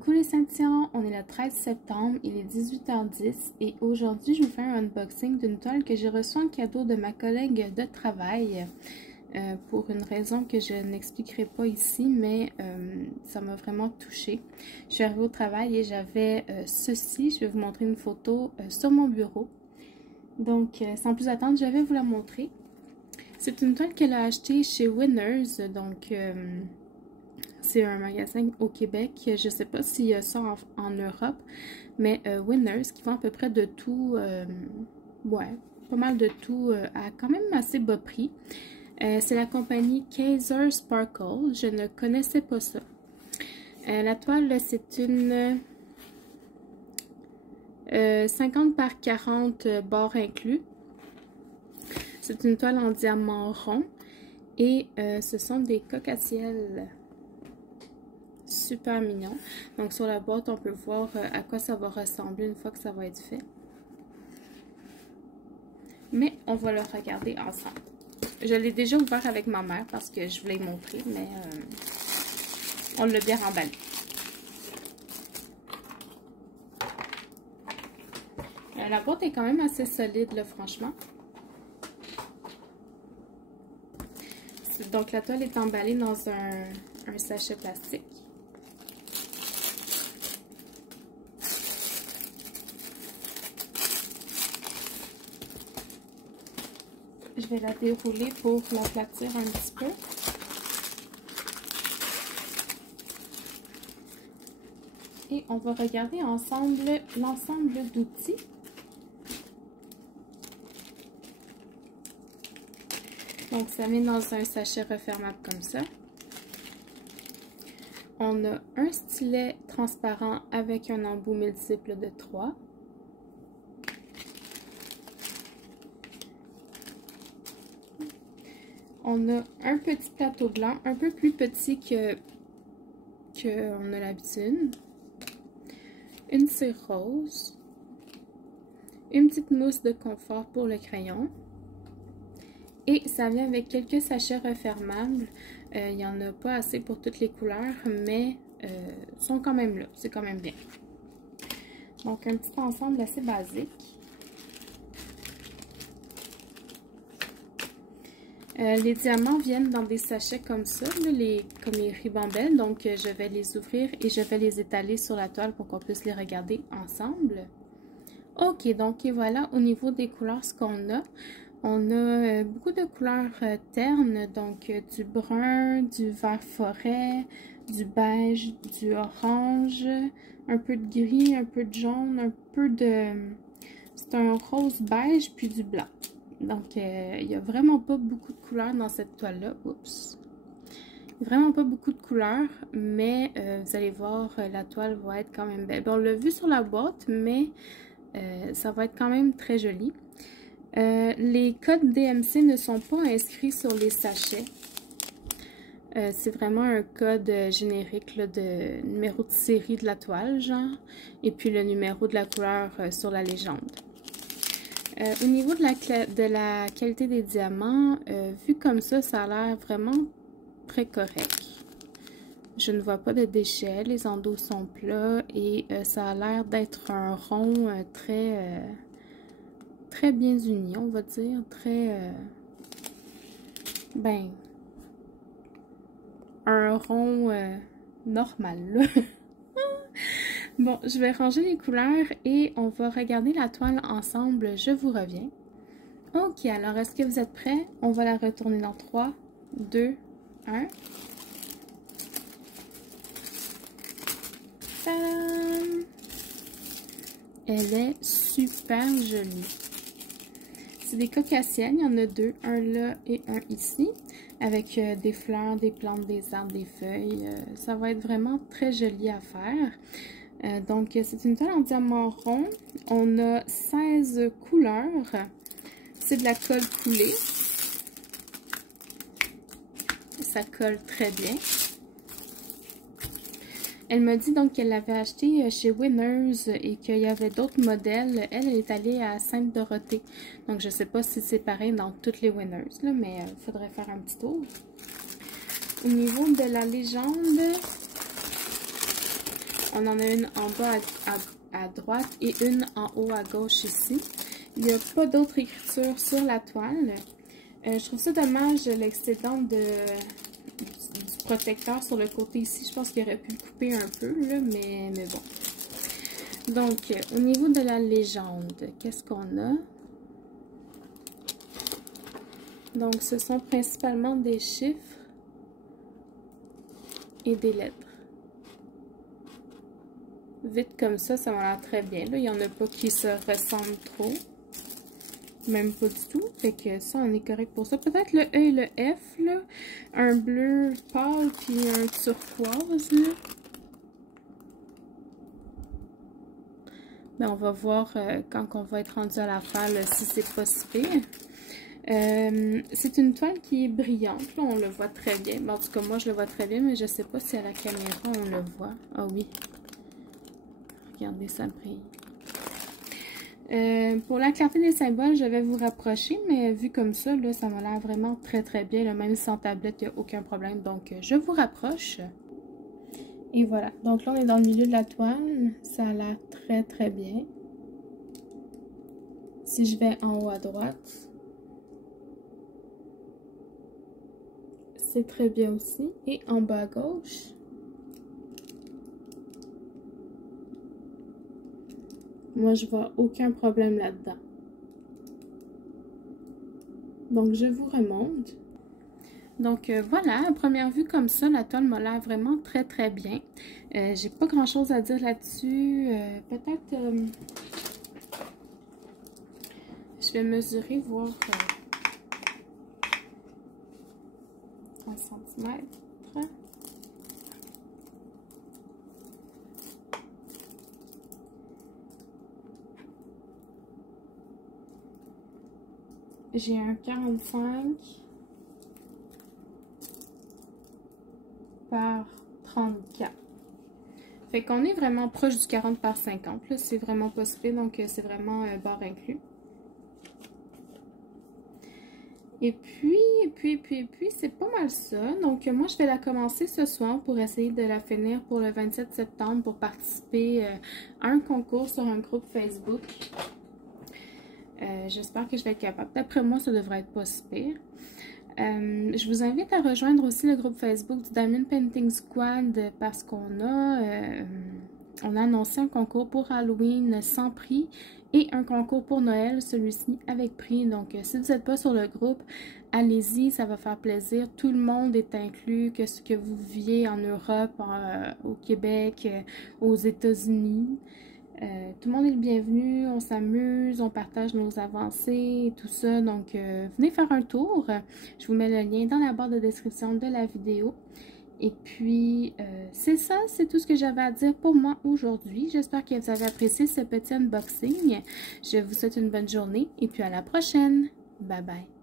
Coucou les Saint-Tian, on est le 13 septembre, il est 18h10 et aujourd'hui je vous fais un unboxing d'une toile que j'ai reçue en cadeau de ma collègue de travail pour une raison que je n'expliquerai pas ici, mais ça m'a vraiment touchée. Je suis arrivée au travail et j'avais ceci, je vais vous montrer une photo sur mon bureau. Donc sans plus attendre, je vais vous la montrer. C'est une toile qu'elle a achetée chez Winners, donc c'est un magasin au Québec. Je ne sais pas s'il y a ça en Europe, mais Winners qui vend à peu près de tout, ouais, pas mal de tout à quand même assez bas prix. C'est la compagnie Kaiser Sparkle. Je ne connaissais pas ça. La toile, c'est une 50 par 40 bords inclus. C'est une toile en diamant rond et ce sont des coque-à-ciel. Super mignon. Donc sur la boîte, on peut voir à quoi ça va ressembler une fois que ça va être fait. Mais on va le regarder ensemble. Je l'ai déjà ouvert avec ma mère parce que je voulais y montrer, mais on l'a bien remballé. La boîte est quand même assez solide, là, franchement. Donc la toile est emballée dans un sachet plastique. Je vais la dérouler pour l'aplatir un petit peu. Et on va regarder ensemble l'ensemble d'outils. Donc, ça met dans un sachet refermable comme ça. On a un stylet transparent avec un embout multiple de 3. On a un petit plateau blanc, un peu plus petit que on a l'habitude. Une cire rose. Une petite mousse de confort pour le crayon. Et ça vient avec quelques sachets refermables. Il n'y en a pas assez pour toutes les couleurs, mais sont quand même là. C'est quand même bien. Donc, un petit ensemble assez basique. Les diamants viennent dans des sachets comme ça, là, comme les ribambelles. Donc, je vais les ouvrir et je vais les étaler sur la toile pour qu'on puisse les regarder ensemble. Ok, donc et voilà, au niveau des couleurs, ce qu'on a. On a beaucoup de couleurs ternes, donc du brun, du vert forêt, du beige, du orange, un peu de gris, un peu de jaune, un peu de... C'est un rose beige, puis du blanc. Donc, il n'y a vraiment pas beaucoup de couleurs dans cette toile-là. Oups! Vraiment pas beaucoup de couleurs, mais vous allez voir, la toile va être quand même belle. Bon, on l'a vu sur la boîte, mais ça va être quand même très joli. Les codes DMC ne sont pas inscrits sur les sachets. C'est vraiment un code générique là, de numéro de série de la toile, genre, et puis le numéro de la couleur sur la légende. Au niveau de la qualité des diamants, vu comme ça a l'air vraiment très correct. Je ne vois pas de déchets, les endos sont plats et ça a l'air d'être un rond très bien uni, on va dire, très, ben, un rond normal, là. Bon, je vais ranger les couleurs et on va regarder la toile ensemble, je vous reviens. Ok, alors est-ce que vous êtes prêts? On va la retourner dans 3, 2, 1. Tadam! Elle est super jolie. C'est des coque-à-ciel, il y en a deux, un là et un ici, avec des fleurs, des plantes, des arbres, des feuilles. Ça va être vraiment très joli à faire. Donc, c'est une toile en diamant rond. On a 16 couleurs. C'est de la colle coulée. Ça colle très bien. Elle m'a dit donc qu'elle l'avait acheté chez Winners et qu'il y avait d'autres modèles. Elle est allée à Sainte-Dorothée. Donc, je ne sais pas si c'est pareil dans toutes les Winners, là, mais il faudrait faire un petit tour. Au niveau de la légende, On en a une en bas à droite et une en haut à gauche ici. Il n'y a pas d'autre écriture sur la toile. Je trouve ça dommage, l'excédent du protecteur sur le côté ici. Je pense qu'il aurait pu le couper un peu, là, mais bon. Donc, au niveau de la légende, qu'est-ce qu'on a? Donc, ce sont principalement des chiffres et des lettres. Vite comme ça m'a l'air très bien. Là, il n'y en a pas qui se ressemblent trop. Même pas du tout. Fait que ça, on est correct pour ça. Peut-être le E et le F, là. Un bleu pâle puis un turquoise, là. Ben, on va voir quand on va être rendu à la faire, là, si c'est pas si pire. C'est une toile qui est brillante. Là, on le voit très bien. Bon, en tout cas, moi, je le vois très bien, mais je sais pas si à la caméra, on le voit. Ah oui. Regardez, ça brille. Pour la clarté des symboles, je vais vous rapprocher, mais vu comme ça, là, ça m'a l'air vraiment très très bien. Là, même sans tablette, il n'y a aucun problème. Donc, je vous rapproche. Et voilà. Donc là, on est dans le milieu de la toile. Ça a l'air très très bien. Si je vais en haut à droite, c'est très bien aussi. Et en bas à gauche, moi, je vois aucun problème là-dedans. Donc, je vous remonte. Donc, voilà, à première vue comme ça, la toile m'a l'air vraiment très, très bien. J'ai pas grand-chose à dire là-dessus. Peut-être, je vais mesurer, voir en centimètres. J'ai un 45 par 34. Fait qu'on est vraiment proche du 40 par 50. C'est vraiment pas super, donc c'est vraiment barre inclus. Et puis, c'est pas mal ça. Donc, moi, je vais la commencer ce soir pour essayer de la finir pour le 27 septembre pour participer à un concours sur un groupe Facebook. J'espère que je vais être capable. D'après moi, ça devrait être pas si pire. Je vous invite à rejoindre aussi le groupe Facebook du Diamond Painting Squad parce qu'on a annoncé un concours pour Halloween sans prix et un concours pour Noël, celui-ci avec prix. Donc, si vous n'êtes pas sur le groupe, allez-y, ça va faire plaisir. Tout le monde est inclus, que ce que vous viviez en Europe, au Québec, aux États-Unis. Tout le monde est le bienvenu, on s'amuse, on partage nos avancées et tout ça. Donc, venez faire un tour. Je vous mets le lien dans la barre de description de la vidéo. Et puis, c'est ça, c'est tout ce que j'avais à dire pour moi aujourd'hui. J'espère que vous avez apprécié ce petit unboxing. Je vous souhaite une bonne journée et puis à la prochaine. Bye bye.